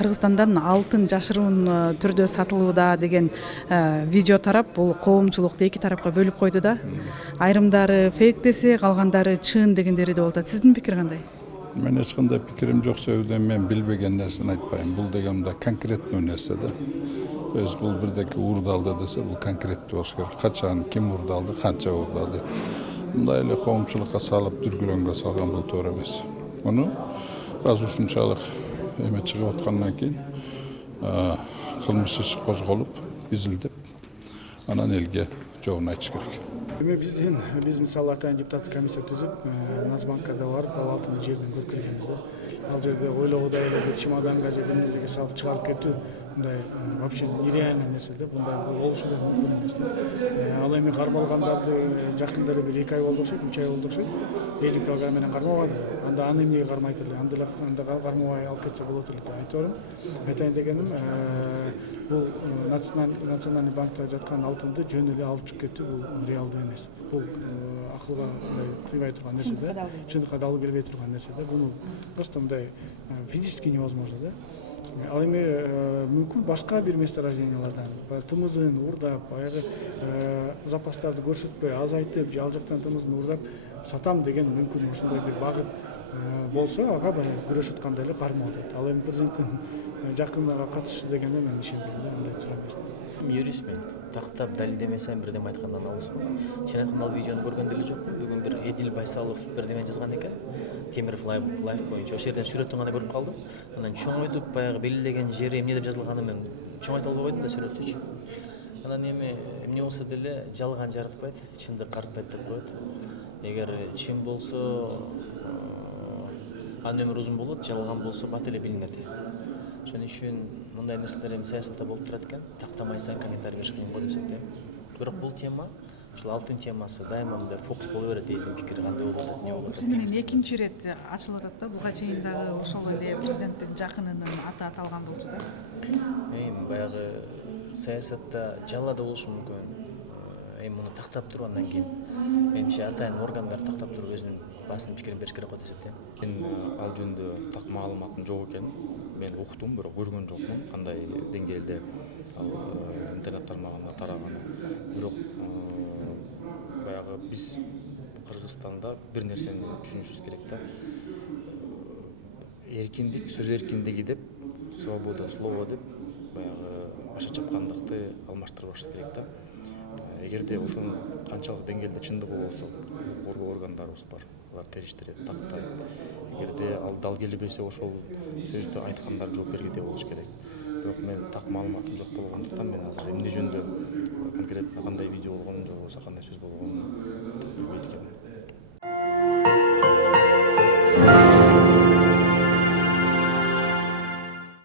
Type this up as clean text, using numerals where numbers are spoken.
Кыргызстандан алтын жашыруун түрдө сатылууда деген видео тарап, бул коомчулукту эки тарапка бөлүп койду да. Айрымдары фейк десе, калгандары чын дегендери да болуп атат. Сиздин пикир кандай? Мен эч кандай пикирим жок себебинен мен билбеген нерсени айтпайм. Бул деген конкреттүү нерсе да. Бул бирдеке уурдалды десе, бул конкреттүү болуш керек. Качан, ким уурдалды, канча уурдалды. Мындай эле коомчулукка салып, дүргүлөнгө салган бул туура эмес. Муну аз ушунчалык эме чыгып аткандан кийин кылмыш иш козголуп, изилдеп, анан элге жообун айтыш керек. Биз мисалы атайын депутаттык комиссия түзүп, Нацбанкка барып, алтынды жерден көрүп келгенбиз да. Ал жерде ойлогудай эле бир чемоданга же бир нерсеге салып чыгарып кетүү мындай вообще нереально нерсе да. Мындай болушу да мүмкүн эмес да. Ал эми кармалгандарды жакында эле бир 2 ай болду окшойт, 3 ай болду окшойт. Элдик калган менен кармабады. Анда аны эмнеге кармайт эле? Анда кармабай алып кетсе болот эле деп айтып айтайын дегеним, бул национальный банкта жаткан алтынды жөн эле алып чыгып кетүү бул реалдуу эмес. Бул акылга тыйбай турган нерсе да. Чындыкка дал келбей турган нерсе да. Буну просто мындай физически невозможно да. Ал эми мүмкүн башка бир месторождениялардан тымызын уурдап, баягы запастарды көрсөтпөй азайтып, же ал жактан тымызын уурдап сатам деген мүмкүн ушундай бир багыт болсо, ага баягы күрөшүп аткандай эле кармоо дейт. Ал эми президенттин жакыныга катышы дегенде мен ишенбейм да, андай туура эмес. Юристмин. Тактап далилдемесем бирдеме айткандан алысмын. Чын айтканда ал видеону көргөн деле жокмун. Бүгүн бир Эдил Байсалов бирдеме жазган экен. Темиров лайф боюнча ошол жерден сүрөтүн гана көрүп калдым. Анан чоңойтуп баягы белгилеген жери эмне деп жазылганын мен чоңойто албай койдум да сүрөттүчү. Анан эми эмне болсо деле жалган жараткпайт, чындык артпайт деп коет. Эгер чын болсо анын өмүрү узун болот, жалган болсо бат эле билинет. Ошон үчүн мындай нерселер эми саясатта болуп турат экен. Тактамайсаң комментарий бериш кыйын го деп эсептейм. Бирок бул тема, ушул алтын темасы дайыма мындай фокус боло берет дейм пикир. Кандай болуп атат, эмне болуп атат? Бул менен экинчи ирет ачылып атат да. Буга чейин дагы ошол эле президенттин жакынынын аты аталган болчу да. Эми баягы саясатта жалаа да болушу мүмкүн. Эми муну тактап туруп андан кийин менимче атайын органдар тактап туруп өзүнүн басым пикирин бериш керек го деп эсептейм. Мен ал жөнүндө так маалыматым жок экен. Мен уктум, бирок көргөн жокмун кандай деңгээлде ал интернет тармагында тараганын. Бирок баягы биз Кыргызстанда бир нерсени түшүнүшүбүз керек да. Эркиндик, сөз эркиндиги деп, свобода слова деп баягы аша чапкандыкты алмаштырбаш керек да. Эгерде ошонун канчалык деңгээлде чындыгы болсо, укук коргоо органдарыбыз бар. Алар териштирет, тактайт. Эгерде ал дал келбесе, ошол сөздү айткандар жооп бергидей болуш керек. Бирок мен так маалыматым жок болгондуктан мен азыр эмне жөнүндө конкретно кандай видео болгонун, же болбосо кандай сөз болгонун билбейт экенмин.